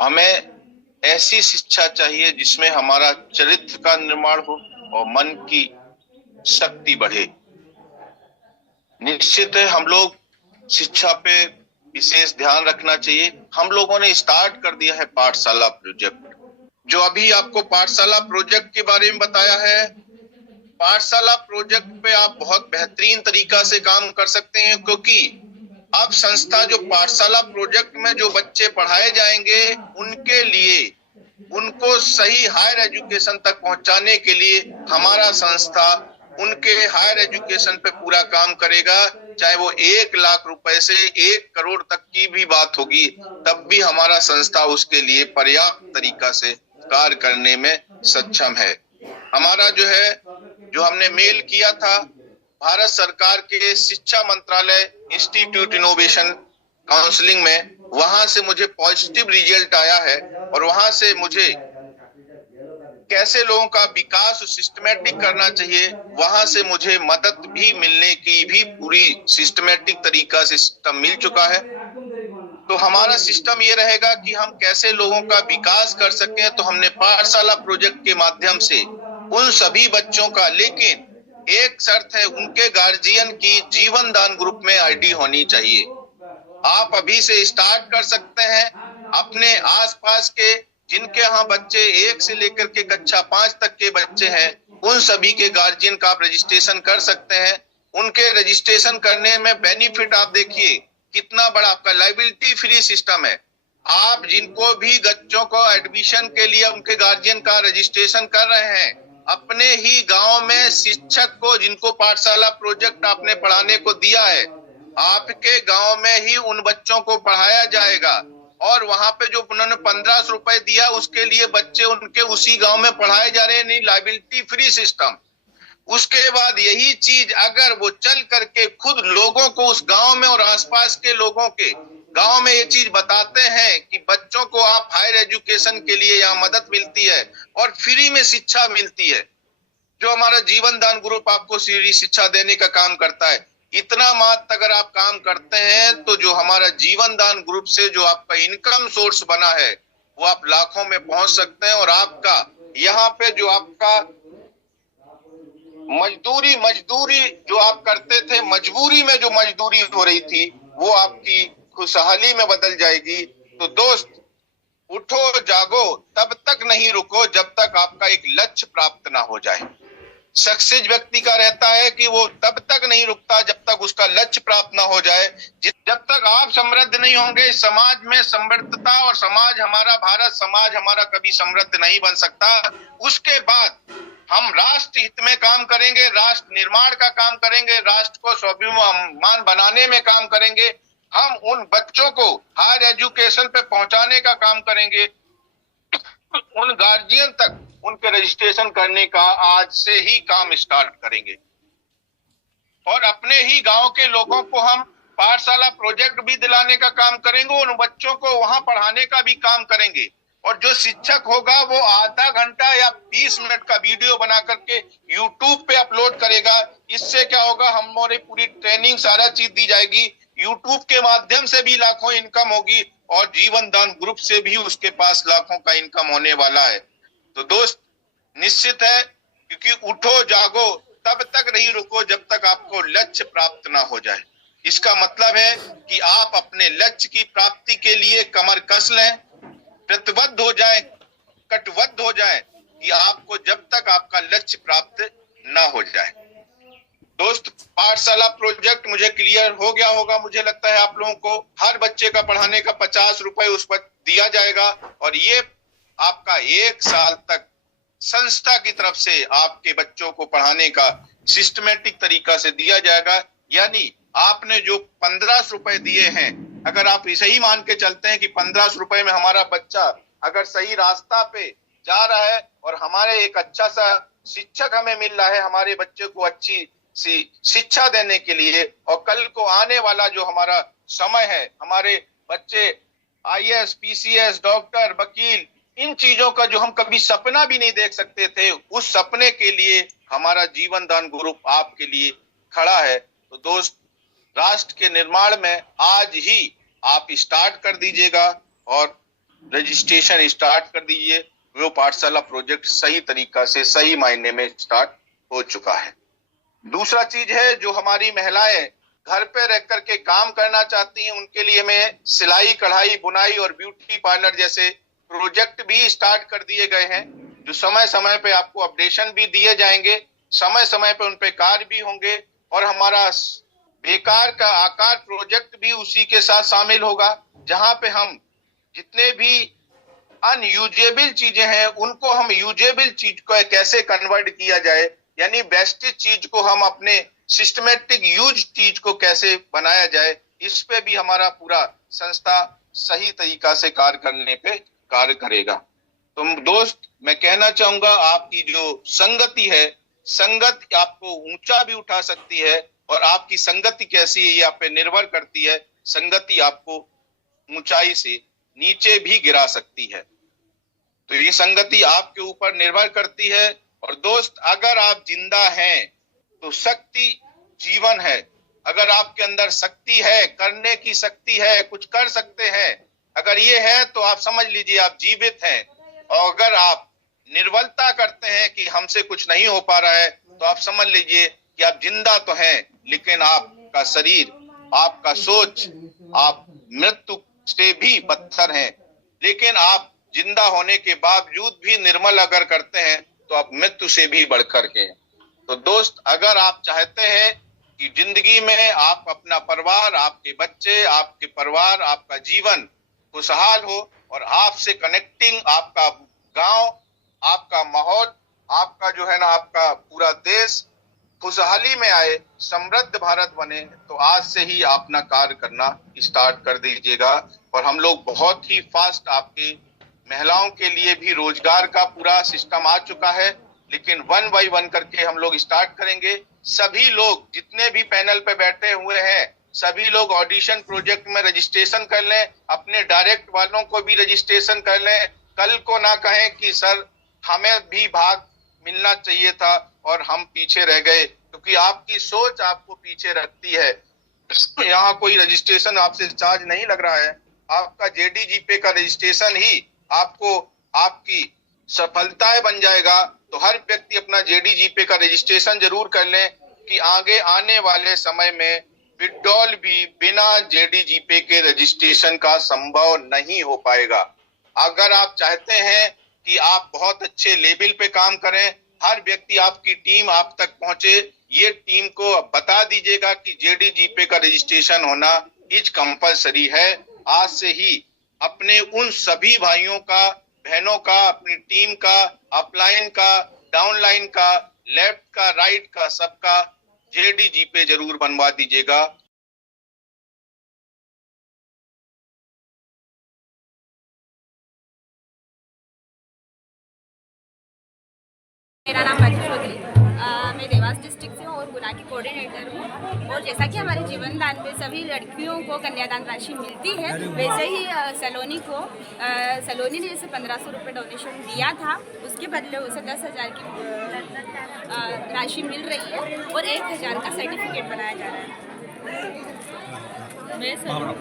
हमें ऐसी शिक्षा चाहिए जिसमें हमारा चरित्र का निर्माण हो और मन की शक्ति बढ़े। निश्चित है, हम लोग शिक्षा पे विशेष ध्यान रखना चाहिए। हम लोगों ने स्टार्ट कर दिया है पाठशाला प्रोजेक्ट। जो अभी आपको पाठशाला प्रोजेक्ट के बारे में बताया है, पाठशाला प्रोजेक्ट पे आप बहुत बेहतरीन तरीका से काम कर सकते हैं, क्योंकि अब संस्था जो पाठशाला प्रोजेक्ट में जो बच्चे पढ़ाए जाएंगे उनके लिए, उनको सही हायर एजुकेशन तक पहुंचाने के लिए हमारा संस्था उनके हायर एजुकेशन पे पूरा काम करेगा। चाहे वो 1 लाख रुपए से 1 करोड़ तक की भी बात होगी, तब भी हमारा संस्था उसके लिए पर्याप्त तरीका से कार्य करने में सक्षम है। हमारा जो है, जो हमने मेल किया था भारत सरकार के शिक्षा मंत्रालय इंस्टीट्यूट इनोवेशन काउंसलिंग में, वहां से मुझे पॉजिटिव रिजल्ट आया है। और वहां से मुझे कैसे लोगों का विकास सिस्टमेटिक करना चाहिए, वहां से मुझे मदद भी मिलने की भी पूरी सिस्टमेटिक तरीका से सिस्टम मिल चुका है। तो हमारा सिस्टम ये रहेगा कि हम कैसे लोगों का विकास कर सकें। तो हमने पाठशाला प्रोजेक्ट के माध्यम से उन सभी बच्चों का, लेकिन एक शर्त है, उनके गार्जियन की जीवन दान ग्रुप में आईडी होनी चाहिए। आप अभी से स्टार्ट कर सकते हैं। अपने आसपास के जिनके यहाँ बच्चे 1 से लेकर के कक्षा 5 तक के बच्चे हैं, उन सभी के गार्जियन का आप रजिस्ट्रेशन कर सकते हैं। उनके रजिस्ट्रेशन करने में बेनिफिट आप देखिए कितना बड़ा, आपका लाइबिलिटी फ्री सिस्टम है। आप जिनको भी बच्चों को एडमिशन के लिए उनके गार्जियन का रजिस्ट्रेशन कर रहे हैं, अपने ही गांव में शिक्षक को, जिनको पाठशाला प्रोजेक्ट आपने पढ़ाने को दिया है, आपके गांव में ही उन बच्चों को पढ़ाया जाएगा। और वहां पे जो उन्होंने 1500 रुपए दिया, उसके लिए बच्चे उनके उसी गांव में पढ़ाए जा रहे हैं। नहीं, लाइबिलिटी फ्री सिस्टम। उसके बाद यही चीज अगर वो चल करके खुद लोगों को उस गांव में और आसपास के लोगों के गांव में ये चीज बताते हैं कि बच्चों को आप हायर एजुकेशन के लिए यहाँ मदद मिलती है और फ्री में शिक्षा मिलती है, जो हमारा जीवन दान ग्रुप आपको सीधी शिक्षा देने का काम करता है। इतना मात्र अगर आप काम करते हैं तो जो हमारा जीवन दान ग्रुप से जो आपका इनकम सोर्स बना है वो आप लाखों में पहुंच सकते हैं। और आपका यहाँ पे जो आपका मजदूरी जो आप करते थे, मजबूरी में जो मजदूरी हो रही थी, वो आपकी खुशहाली में बदल जाएगी। तो दोस्त, उठो जागो, तब तक नहीं रुको जब तक आपका एक लक्ष्य प्राप्त ना हो जाए। सक्सेस व्यक्ति का रहता है कि वो तब तक नहीं रुकता जब तक उसका लक्ष्य प्राप्त ना हो जाए। जब तक आप समृद्ध नहीं होंगे, समाज में समृद्धता, और समाज हमारा, भारत समाज हमारा कभी समृद्ध नहीं बन सकता। उसके बाद हम राष्ट्र हित में काम करेंगे, राष्ट्र निर्माण का काम करेंगे, राष्ट्र को स्वाभिमान बनाने में काम करेंगे। हम उन बच्चों को हायर एजुकेशन पे पहुंचाने का काम करेंगे, उन गार्जियन तक उनके रजिस्ट्रेशन करने का आज से ही काम स्टार्ट करेंगे। और अपने ही गांव के लोगों को हम पाठशाला प्रोजेक्ट भी दिलाने का काम करेंगे, उन बच्चों को वहां पढ़ाने का भी काम करेंगे। और जो शिक्षक होगा वो आधा घंटा या 20 मिनट का वीडियो बना करके यूट्यूब पे अपलोड करेगा। इससे क्या होगा, हमारी पूरी ट्रेनिंग सारा चीज दी जाएगी। यूट्यूब के माध्यम से भी लाखों इनकम होगी और जीवन दान ग्रुप से भी उसके पास लाखों का इनकम होने वाला है। तो दोस्त, निश्चित है, क्योंकि उठो जागो, तब तक नहीं रुको जब तक आपको लक्ष्य प्राप्त ना हो जाए। इसका मतलब है कि आप अपने लक्ष्य की प्राप्ति के लिए कमर कस लें, प्रतिबद्ध हो जाए, कटिबद्ध हो जाए, कि आपको जब तक आपका लक्ष्य प्राप्त ना हो जाए। दोस्त, पाठशाला प्रोजेक्ट मुझे क्लियर हो गया होगा। मुझे लगता है आप लोगों को हर बच्चे का पढ़ाने का 50 रुपए उस पर दिया जाएगा और ये आपका 1 साल तक संस्था की तरफ से आपके बच्चों को पढ़ाने का सिस्टमेटिक तरीका से दिया जाएगा। यानी आपने जो 1500 रुपए दिए हैं, अगर आप इसे ही मान के चलते हैं कि 1500 रुपए में हमारा बच्चा अगर सही रास्ता पे जा रहा है और हमारे एक अच्छा सा शिक्षक हमें मिल रहा है हमारे बच्चे को अच्छी सी शिक्षा देने के लिए, और कल को आने वाला जो हमारा समय है, हमारे बच्चे आईएएस, पीसीएस, डॉक्टर, वकील, इन चीजों का जो हम कभी सपना भी नहीं देख सकते थे, उस सपने के लिए हमारा जीवन दान ग्रुप आपके लिए खड़ा है। तो दोस्त, राष्ट्र के निर्माण में आज ही आप स्टार्ट कर दीजिएगा और रजिस्ट्रेशन स्टार्ट कर दीजिए। वो पाठशाला प्रोजेक्ट सही तरीका से सही मायने में स्टार्ट हो चुका है। दूसरा चीज है, जो हमारी महिलाएं घर पे रह करके काम करना चाहती हैं, उनके लिए मैं सिलाई, कढ़ाई, बुनाई और ब्यूटी पार्लर जैसे प्रोजेक्ट भी स्टार्ट कर दिए गए हैं, जो समय समय पे आपको अपडेशन भी दिए जाएंगे, समय समय पे उन पे कार्य भी होंगे, और हमारा बेकार का आकार प्रोजेक्ट भी उसी के साथ शामिल होगा, जहां पे हम जितने भी अनयूजेबल चीजें हैं उनको हम यूजेबल चीज को कैसे कन्वर्ट किया जाए, यानी वेस्टेज चीज को हम अपने सिस्टमेटिक यूज चीज को कैसे बनाया जाए, इस पे भी हमारा पूरा संस्था सही तरीका से कार्य करने पे कार्य करेगा। तो दोस्त, मैं कहना चाहूंगा, आपकी जो संगति है, संगत आपको ऊंचा भी उठा सकती है, और आपकी संगति कैसी है ये आप पे निर्भर करती है। संगति आपको ऊंचाई से नीचे भी गिरा सकती है, तो ये संगति आपके ऊपर निर्भर करती है। और दोस्त, अगर आप जिंदा हैं तो शक्ति जीवन है। अगर आपके अंदर शक्ति है, करने की शक्ति है, कुछ कर सकते हैं, अगर ये है तो आप समझ लीजिए आप जीवित हैं। और अगर आप निर्बलता करते हैं कि हमसे कुछ नहीं हो पा रहा है, तो आप समझ लीजिए कि आप जिंदा तो हैं, लेकिन आपका शरीर, आपका सोच, आप मृत्यु से भी बदतर हैं। लेकिन आप जिंदा होने के बावजूद भी निर्मल अगर करते हैं तो आप मृत्यु से भी बढ़कर के। तो दोस्त, अगर आप चाहते हैं कि जिंदगी में आप अपना परिवार, आपके बच्चे, आपके परिवार, आपका जीवन खुशहाल हो, और आपसे कनेक्टिंग आपका गांव, आपका माहौल, आपका जो है ना, आपका पूरा देश खुशहाली में आए, समृद्ध भारत बने, तो आज से ही अपना कार्य करना स्टार्ट कर दीजिएगा। और हम लोग बहुत ही फास्ट, आपकी महिलाओं के लिए भी रोजगार का पूरा सिस्टम आ चुका है, लेकिन 1 बाय 1 करके हम लोग स्टार्ट करेंगे। सभी लोग जितने भी पैनल पे बैठे हुए हैं, सभी लोग ऑडिशन प्रोजेक्ट में रजिस्ट्रेशन कर लें, अपने डायरेक्ट वालों को भी रजिस्ट्रेशन कर लें। कल को ना कहें कि सर हमें भी भाग मिलना चाहिए था और हम पीछे रह गए, क्योंकि आपकी सोच आपको पीछे रखती है। यहाँ कोई रजिस्ट्रेशन आपसे चार्ज नहीं लग रहा है, आपका जेडीजीपे का रजिस्ट्रेशन ही आपको आपकी सफलताएं बन जाएगा। तो हर व्यक्ति अपना जेडीजीपे का रजिस्ट्रेशन जरूर कर लें, कि आगे आने वाले समय में विड्रॉल भी बिना जेडीजीपे के रजिस्ट्रेशन का संभव नहीं हो पाएगा। अगर आप चाहते हैं कि आप बहुत अच्छे लेवल पे काम करें, हर व्यक्ति, आपकी टीम आप तक पहुंचे, ये टीम को बता दीजिएगा कि जेडीजीपे का रजिस्ट्रेशन होना इज कंपलसरी है। आज से ही अपने उन सभी भाइयों का, बहनों का, अपनी टीम का, अपलाइन का, डाउनलाइन का, लेफ्ट का, राइट का, सबका जेडीजीपे जरूर बनवा दीजिएगा। मेरा नाम मधु चौधरी, मैं देवास डिस्ट्रिक्ट से हूँ और गुना की कोऑर्डिनेटर हूँ। और जैसा कि हमारे जीवन दान में सभी लड़कियों को कन्यादान राशि मिलती है, वैसे ही सलोनी ने जैसे 1500 रुपये डोनेशन दिया था, उसके बदले उसे 10,000 की राशि मिल रही है और 1,000 का सर्टिफिकेट बनाया जा रहा है। मैं सलोनी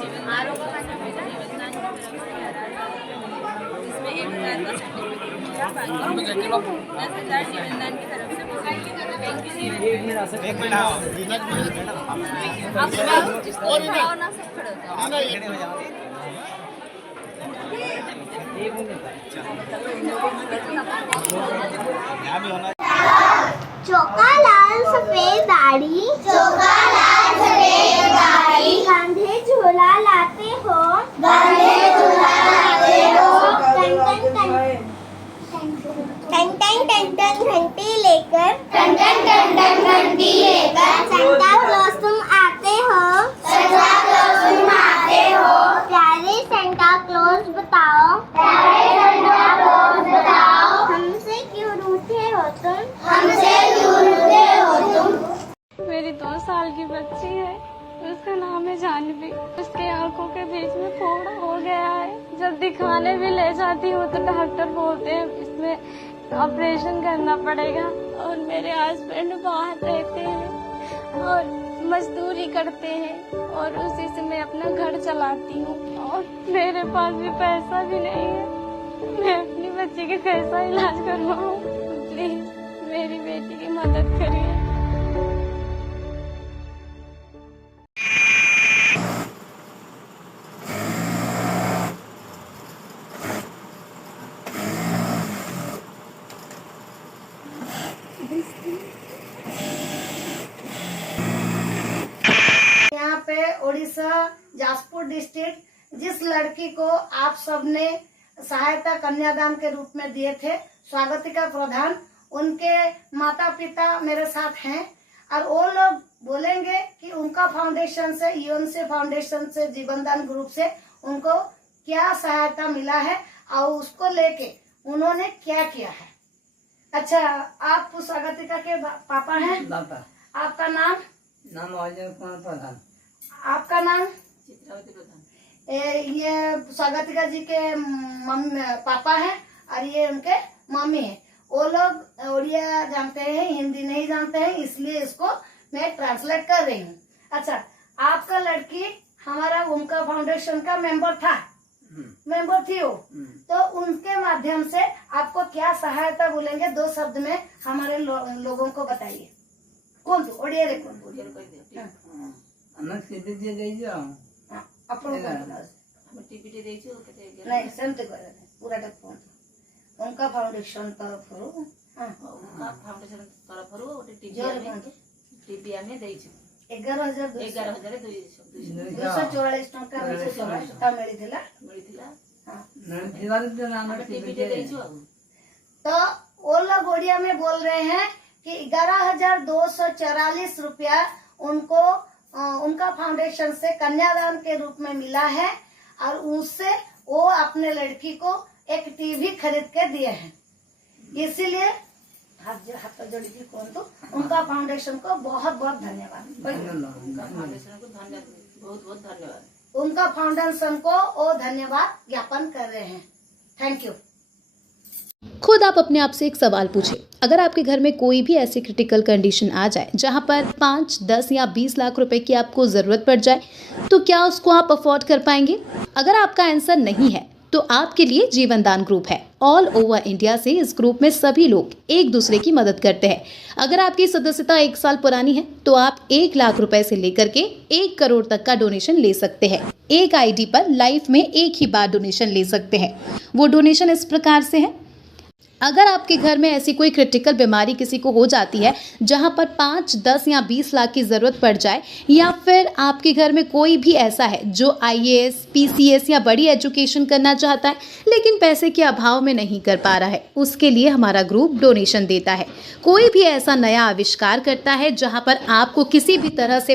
जिसमें 1,000 का सर्टिफिकेट 10,000 जीवनदान की तरफ से चौका लाल सफेद दाढ़ी, चौका लाल सफेद दाढ़ी, कांधे झोला लाते हो, कांधे झोला लाते हो, टन टन घंटी लेकर, टन टन घंटी लेकर, सेंटा क्लॉज तुम आते हो, सेंटा क्लॉज तुम आते हो, प्यारे सेंटा क्लॉज बताओ, प्यारे सेंटा क्लॉज बताओ, हमसे क्यों रूठे हो तुम, हमसे क्यों रूठे हो तुम। मेरी 2 साल की बच्ची है, उसका नाम है जानवी। उसके आंखों के बीच में फोड़ा हो गया है। जब दिखाने भी ले जाती हूँ तो डॉक्टर बोलते हैं इसमें ऑपरेशन करना पड़ेगा। और मेरे हस्बैंड बाहर रहते हैं और मजदूरी करते हैं और उसी से मैं अपना घर चलाती हूँ और मेरे पास भी पैसा भी नहीं है। मैं अपनी बच्ची के कैसा इलाज करवाऊँ? प्लीज मेरी बेटी की मदद करिए। यहाँ पे उड़ीसा जाजपुर डिस्ट्रिक्ट जिस लड़की को आप सबने सहायता कन्यादान के रूप में दिए थे, स्वागतिका प्रधान, उनके माता पिता मेरे साथ हैं और वो लोग बोलेंगे कि उनका फाउंडेशन से, यूएनसी फाउंडेशन से, जीवनदान ग्रुप से उनको क्या सहायता मिला है और उसको लेके उन्होंने क्या किया है। अच्छा, आप स्वागतिका के पापा हैं? पापा। आपका नाम? नाम अजय कुमार प्रधान। आपका नाम? चित्रावती प्रधान। ये स्वागतिका जी के पापा हैं और ये उनके मम्मी हैं। वो लोग उड़िया जानते हैं, हिंदी नहीं जानते हैं, इसलिए इसको मैं ट्रांसलेट कर रही हूँ। अच्छा, आपका लड़की हमारा उनका फाउंडेशन का मेंबर था, मेंबर थी वो, तो उनके माध्यम से आपको क्या सहायता बोलेंगे? 2 शब्द में हमारे लोगों को बताइए। कौन तू ओडिया रे? कौन हमें सीधे दे दीजिए। ଆପଣ नहीं सेमती करे पूरा फोन उनका फाउंडेशन तरफରୁ फाउंडेशन तरफରୁ ଗୋଟେ टीवी ଆମେ ଦେଇଛୁ 11,244 ଟଙ୍କା ମିଳିଥିଲା। टीवी ଦେଇଛୁ ଆଉ। तो वो लोग ओडिया में बोल रहे हैं कि 11,244 रुपया उनको उनका फाउंडेशन से कन्यादान के रूप में मिला है और उससे वो अपने लड़की को एक टीवी खरीद के दिए हैं। इसीलिए हाथ जोड़ी जी कौन तो उनका फाउंडेशन को बहुत बहुत धन्यवाद। फाउंडेशन को धन्यवाद, बहुत बहुत धन्यवाद। उनका फाउंडेशन को वो धन्यवाद ज्ञापन कर रहे हैं। Thank you. खुद आप अपने आप से एक सवाल पूछें, अगर आपके घर में कोई भी ऐसी क्रिटिकल कंडीशन आ जाए जहां पर 5, 10 या 20 लाख रुपए की आपको ज़रूरत पड़ जाए, तो क्या उसको आप अफोर्ड कर पाएंगे? अगर आपका आंसर नहीं है तो आपके लिए जीवनदान ग्रुप है। ऑल ओवर इंडिया से इस ग्रुप में सभी लोग एक दूसरे की मदद करते हैं। अगर आपकी सदस्यता 1 साल पुरानी है तो आप 1 लाख रुपए से लेकर के 1 करोड़ तक का डोनेशन ले सकते हैं। एक आईडी पर लाइफ में एक ही बार डोनेशन ले सकते हैं। वो डोनेशन इस प्रकार से है, अगर आपके घर में ऐसी कोई क्रिटिकल बीमारी किसी को हो जाती है जहां पर 5, 10 या 20 लाख की ज़रूरत पड़ जाए, या फिर आपके घर में कोई भी ऐसा है जो IAS, PCS या बड़ी एजुकेशन करना चाहता है लेकिन पैसे के अभाव में नहीं कर पा रहा है, उसके लिए हमारा ग्रुप डोनेशन देता है। कोई भी ऐसा नया आविष्कार करता है जहां पर आपको किसी भी तरह से